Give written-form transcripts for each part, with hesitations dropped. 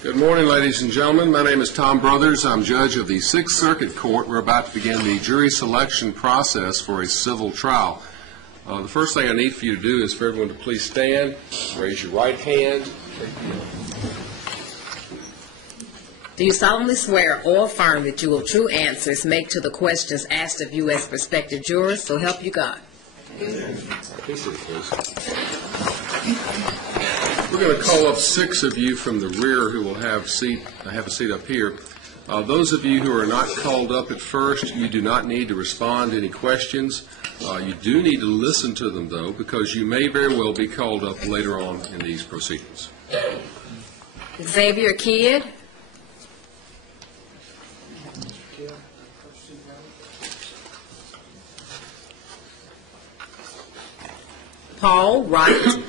Good morning, ladies and gentlemen. My name is Tom Brothers. I'm judge of the Sixth Circuit Court. We're about to begin the jury selection process for a civil trial. The first thing I need for you to do is for everyone to please stand, raise your right hand. Do you solemnly swear or affirm that you will true answers make to the questions asked of you as prospective jurors? So help you God. Please sit, please. We're going to call up 6 of you from the rear who will have a seat up here. Those of you who are not called up at first, you do not need to respond to any questions. You do need to listen to them, though, because you may very well be called up later on in these proceedings. Xavier Kidd. Paul Wright.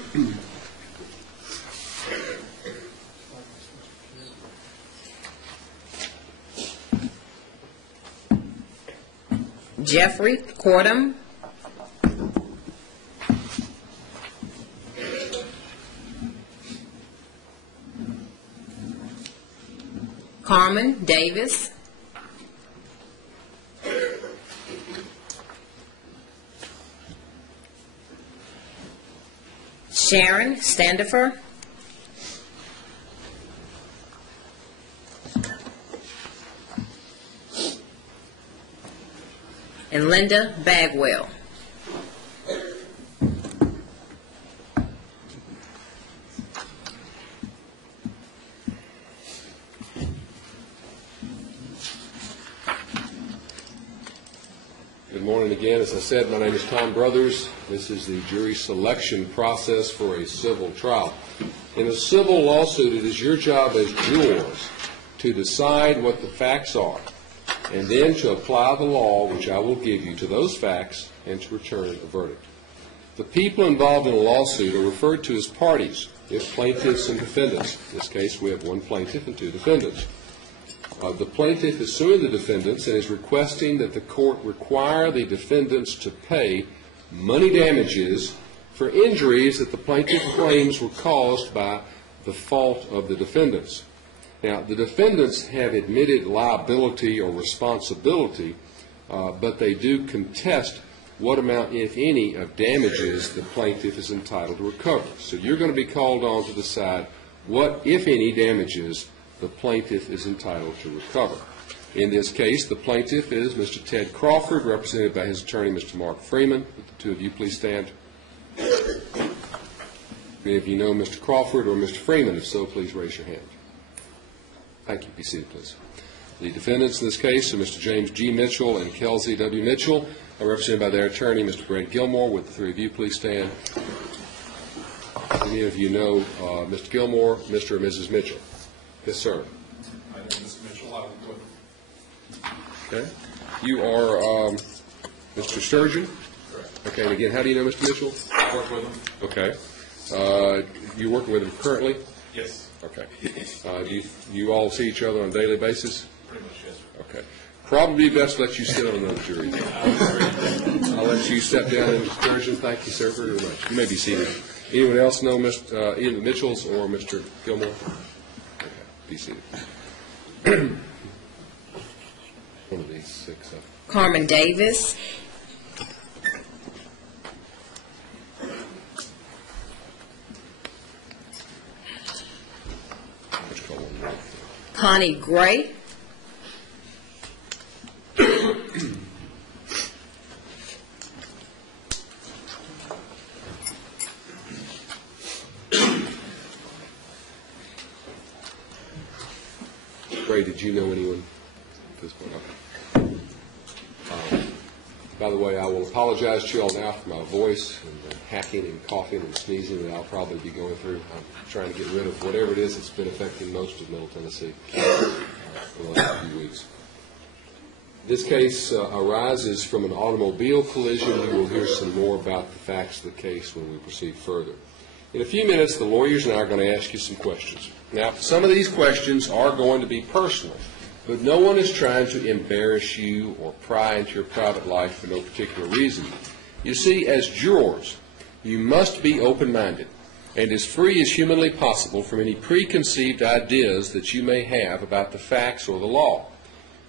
Jeffrey Cordum. Carmen Davis. Sharon Standifer. And Linda Bagwell. Good morning again. As I said, my name is Tom Brothers. This is the jury selection process for a civil trial. In a civil lawsuit, it is your job as jurors to decide what the facts are, and then to apply the law, which I will give you, to those facts and to return a verdict. The people involved in a lawsuit are referred to as parties, if plaintiffs and defendants. In this case, we have one plaintiff and 2 defendants. The plaintiff is suing the defendants and is requesting that the court require the defendants to pay money damages for injuries that the plaintiff claims were caused by the fault of the defendants. Now, the defendants have admitted liability or responsibility, but they do contest what amount, if any, of damages the plaintiff is entitled to recover. So you're going to be called on to decide what, if any, damages the plaintiff is entitled to recover. In this case, the plaintiff is Mr. Ted Crawford, represented by his attorney, Mr. Mark Freeman. Would the 2 of you please stand? Many of you know Mr. Crawford or Mr. Freeman. If so, please raise your hand. Thank you. Be seated, please. The defendants in this case are Mr. James G. Mitchell and Kelsey W. Mitchell, represented by their attorney, Mr. Brent Gilmore. Would the 3 of you please stand? Many of you know Mr. Gilmore, Mr. or Mrs. Mitchell. Yes, sir. My name is Mitchell. I work with him. Okay. You are Mr. Sturgeon? Correct. Okay. And again, how do you know Mr. Mitchell? I work with him. Okay. You're working with him currently? Yes. Okay. Do you all see each other on a daily basis? Pretty much, yes, sir. Okay. Probably best let you sit on another jury. I'll let you step down into Sturgeon. Thank you, sir, very much. You may be seated. Anyone else know either the Mitchells or Mr. Gilmore? Okay. Be seated. One of these 6 up. Carmen Davis. Connie Gray. Gray, did you know anyone at this point? Okay. By the way, I will apologize to you all now for my voice and the hacking and coughing and sneezing that I'll probably be going through. I'm trying to get rid of whatever it is that's been affecting most of Middle Tennessee for the last few weeks. This case arises from an automobile collision. You will hear some more about the facts of the case when we proceed further. In a few minutes, the lawyers and I are going to ask you some questions. Now, some of these questions are going to be personal, but no one is trying to embarrass you or pry into your private life for no particular reason. You see, as jurors, you must be open-minded. and as free as humanly possible from any preconceived ideas that you may have about the facts or the law.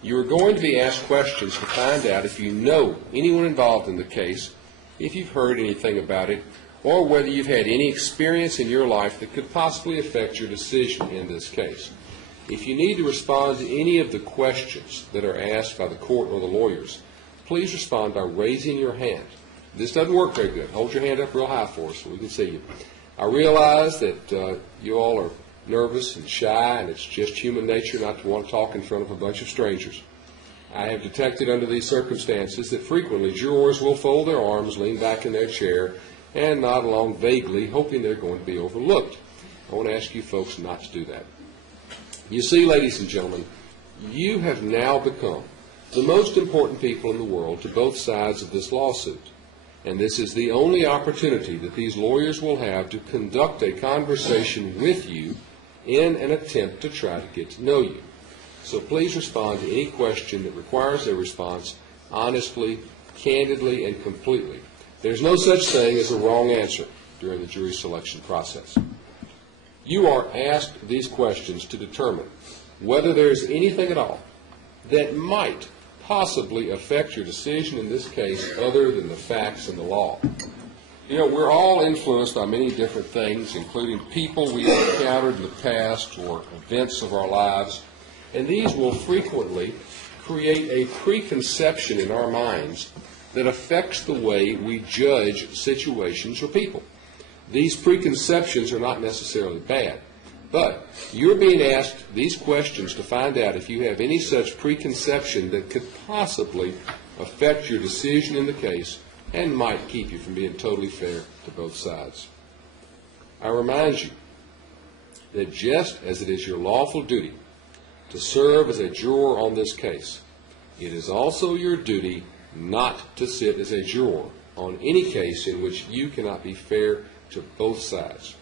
You are going to be asked questions to find out if you know anyone involved in the case, if you've heard anything about it, or whether you've had any experience in your life that could possibly affect your decision in this case. If you need to respond to any of the questions that are asked by the court or the lawyers, please respond by raising your hand. This doesn't work very good. Hold your hand up real high for us so we can see you. I realize that you all are nervous and shy, and it's just human nature not to want to talk in front of a bunch of strangers. I have detected under these circumstances that frequently jurors will fold their arms, lean back in their chair, and nod along vaguely, hoping they're going to be overlooked. I want to ask you folks not to do that. You see, ladies and gentlemen, you have now become the most important people in the world to both sides of this lawsuit. And this is the only opportunity that these lawyers will have to conduct a conversation with you in an attempt to try to get to know you. So please respond to any question that requires a response honestly, candidly, and completely. There's no such thing as a wrong answer during the jury selection process. You are asked these questions to determine whether there's anything at all that might possibly affect your decision in this case other than the facts and the law. You know, we're all influenced by many different things, including people we have encountered in the past or events of our lives, and these will frequently create a preconception in our minds that affects the way we judge situations or people. These preconceptions are not necessarily bad, but you're being asked these questions to find out if you have any such preconception that could possibly affect your decision in the case and might keep you from being totally fair to both sides. I remind you that just as it is your lawful duty to serve as a juror on this case, it is also your duty not to sit as a juror on any case in which you cannot be fair to both sides.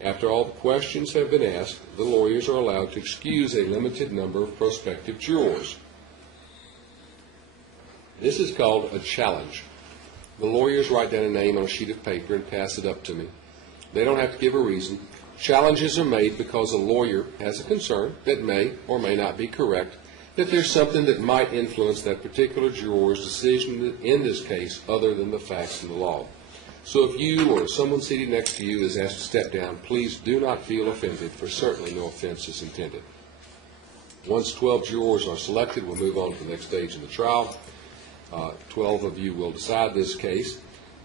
After all the questions have been asked, the lawyers are allowed to excuse a limited number of prospective jurors. This is called a challenge. The lawyers write down a name on a sheet of paper and pass it up to me. They don't have to give a reason. Challenges are made because a lawyer has a concern that may or may not be correct, that there's something that might influence that particular juror's decision in this case other than the facts and the law. So if you or someone seated next to you is asked to step down, please do not feel offended, for certainly no offense is intended. Once 12 jurors are selected, we'll move on to the next stage in the trial. 12 of you will decide this case,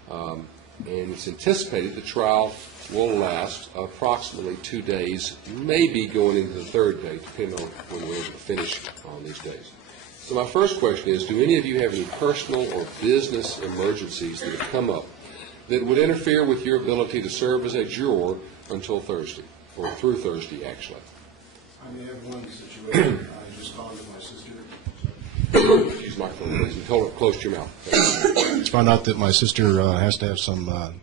and it's anticipated the trial will last approximately 2 days, maybe going into the third day, depending on when we're able to finish on these days. So my first question is, do any of you have any personal or business emergencies that have come up that would interfere with your ability to serve as a juror until Thursday, or through Thursday, actually? I may have one situation. I just found that my sister. Use the microphone, please, and hold it close to your mouth. Just found out that my sister has to have some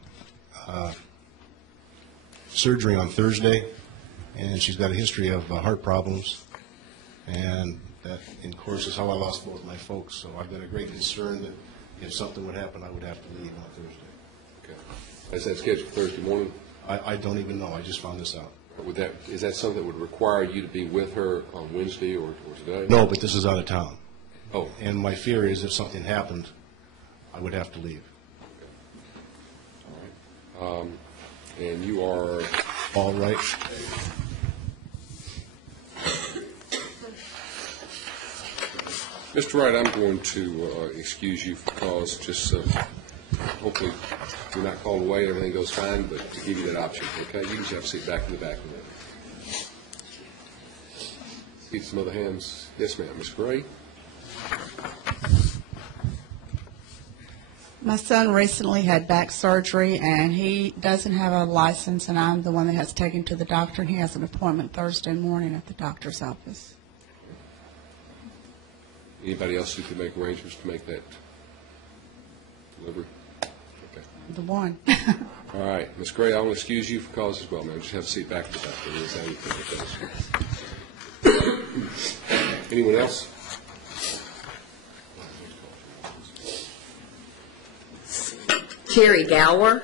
surgery on Thursday, and she's got a history of heart problems, and that, of course, is how I lost both my folks. So I've got a great concern that if something would happen, I would have to leave on Thursday. Okay. Is that scheduled for Thursday morning? I don't even know. I just found this out. Is that something that would require you to be with her on Wednesday or today? No, but this is out of town. Oh. And my fear is if something happened, I would have to leave. All right. And you are? All right. Mr. Wright, I'm going to excuse you because just hopefully you're not called away, everything goes fine, but to give you that option, okay? You just have to sit back in the back of it. See some other hands. Yes, ma'am. Ms. Gray? My son recently had back surgery, and he doesn't have a license, and I'm the one that has to take him to the doctor, and he has an appointment Thursday morning at the doctor's office. Anybody else who could make arrangements to make that delivery? Okay. The one. All right. Ms. Gray, I will excuse you for cause as well, ma'am. Just have a seat back in the back. There is anything with those. Anyone else? Terry Gower.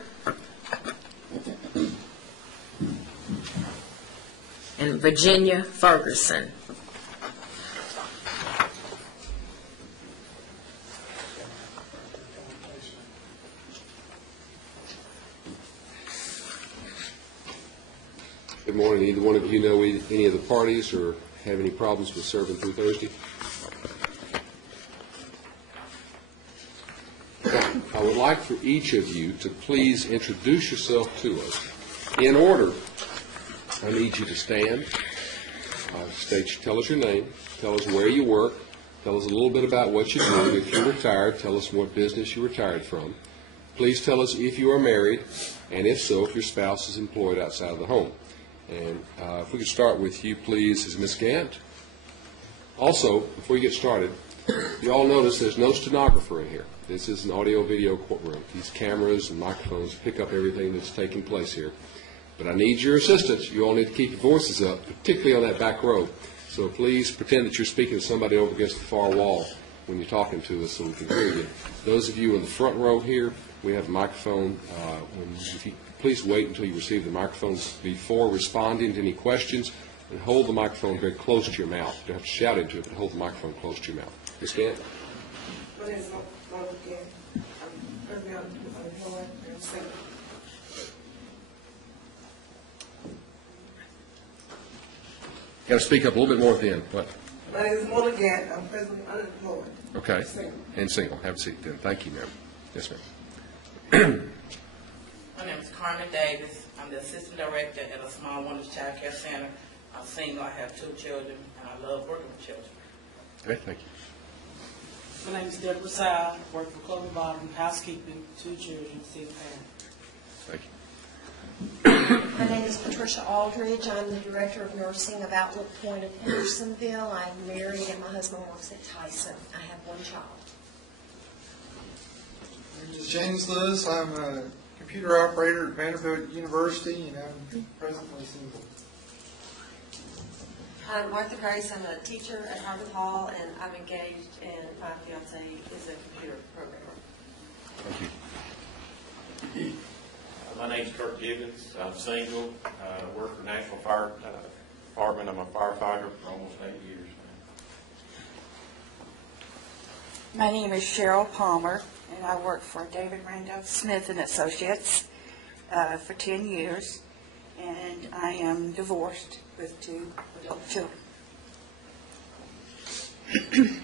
and Virginia Ferguson. Good morning. Either one of you know any of the parties or have any problems with serving through Thursday? Now, I would like for each of you to please introduce yourself to us. In order, I need you to stand, tell us your name, tell us where you work, tell us a little bit about what you do. If you're retired, tell us what business you're retired from. Please tell us if you are married, and if so, if your spouse is employed outside of the home. And if we could start with you, please, is Ms. Gant. Also, before you get started, you all notice there's no stenographer in here. This is an audio-video courtroom. These cameras and microphones pick up everything that's taking place here. But I need your assistance. You all need to keep your voices up, particularly on that back row. So please pretend that you're speaking to somebody over against the far wall when you're talking to us so we can hear you. Those of you in the front row here, we have a microphone. If you please wait until you receive the microphone before responding to any questions, and hold the microphone very close to your mouth. You don't have to shout into it, but hold the microphone close to your mouth. Ms. Gant? My name is Ronald Gant. I'm currently unemployed and single. Got to speak up a little bit more at the end. What? My name is Mona Gant. I'm presently unemployed. Okay. Single. And single. Have a seat then. Thank you, ma'am. Yes, ma'am. My name is Carmen Davis. I'm the assistant director at a Small Wonders Child Care Center. I'm single. I have 2 children, and I love working with children. Okay, thank you. My name is Deborah Sile, work for Clover Bottom, housekeeping, 2 children, single parent. Thank you. My name is Patricia Aldridge. I'm the Director of Nursing of Outlook Point of Hendersonville. I'm married and my husband works at Tyson. I have 1 child. My name is James Lewis. I'm a computer operator at Vanderbilt University, and I'm presently single. I'm Martha Grace. I'm a teacher at Harvard Hall, and I'm engaged, and my fiance is a computer programmer. Thank you. My name's Kirk Gibbons. I'm single. Work for National Fire Department. I'm a firefighter for almost 8 years now. My name is Cheryl Palmer, and I work for David Randolph Smith and Associates for 10 years, and I am divorced with 2 adult children.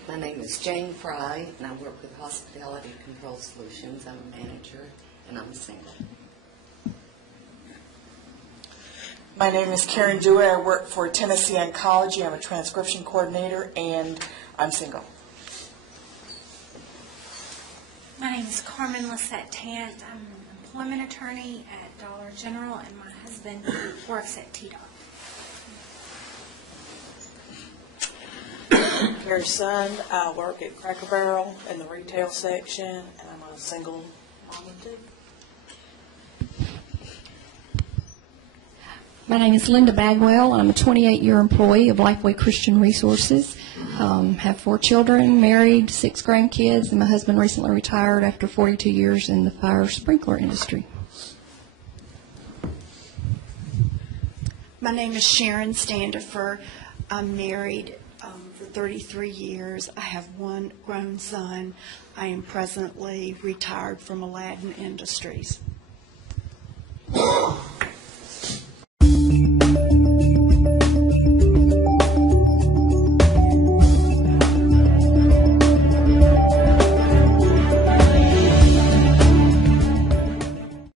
My name is Jane Fry, and I work with Hospitality Control Solutions. I'm a manager, and I'm single. My name is Karen Dewey. I work for Tennessee Oncology. I'm a transcription coordinator, and I'm single. My name is Carmen Lisette Tant. I'm an employment attorney at Dollar General, and my husband works at TDOT. Carrie Sund. I work at Cracker Barrel in the retail section, and I'm a single mom of 2. My name is Linda Bagwell. I'm a 28-year employee of Lifeway Christian Resources. Have 4 children, married, 6 grandkids, and my husband recently retired after 42 years in the fire sprinkler industry. My name is Sharon Standifer. I'm married for 33 years. I have 1 grown son. I am presently retired from Aladdin Industries.